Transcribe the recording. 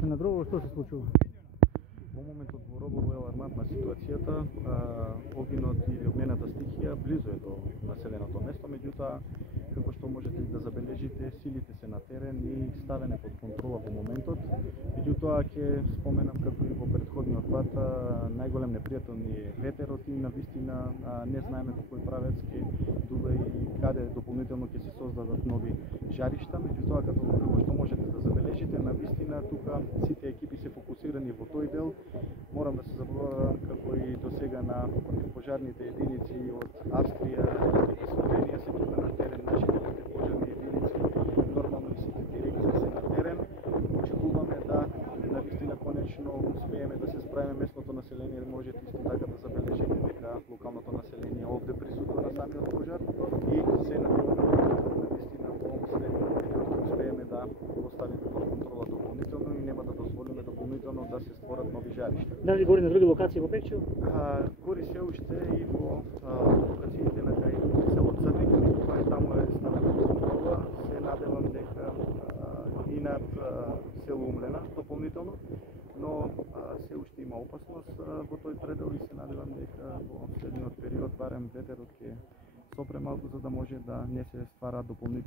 сте на Гробово, што се случува? Во моментот во Робово е алармантна ситуацијата. Огинот или огнената стихија близу е до населеното место, меѓутоа како што можете да забележите, силите се на терен и ставене под контрола во моментот. Меѓутоа ќе споменам како и во претходниот пат, најголем непријател ни е ветерот и навистина не знаеме во кој правец ќе дува и каде дополнително ќе се создадат нови жаришта, меѓутоа како што можете да забележите, навистина тука сите екипи се фокусирани во тој дел. Морам да се заблагодарам како и до сега на противпожарните единици од Австрија и Словенија се тука на терен, нашите противпожарни единици, нормално и сите дирекции се на терен. Очекуваме да навистина конечно успееме да се справиме. Местното население можете исто така да забележите дека локалното население овде присутува на самиот пожар и се надеваме навистина во следниот период успееме да го ставиме под контрола дополнително и нема да дозволиме дополнително да се створат нови жаришта. Дали гори на други локации во Пекчево? Гори се уште и во локациите на кај село Црник, тоа таму е ставено под контрола. Се надевам дека и над село Умлена дополнително, но се уште има опасност во тој предел и се надевам дека во следниот период барем ветерот ќе сопре малку за да може да не се ствара дополнително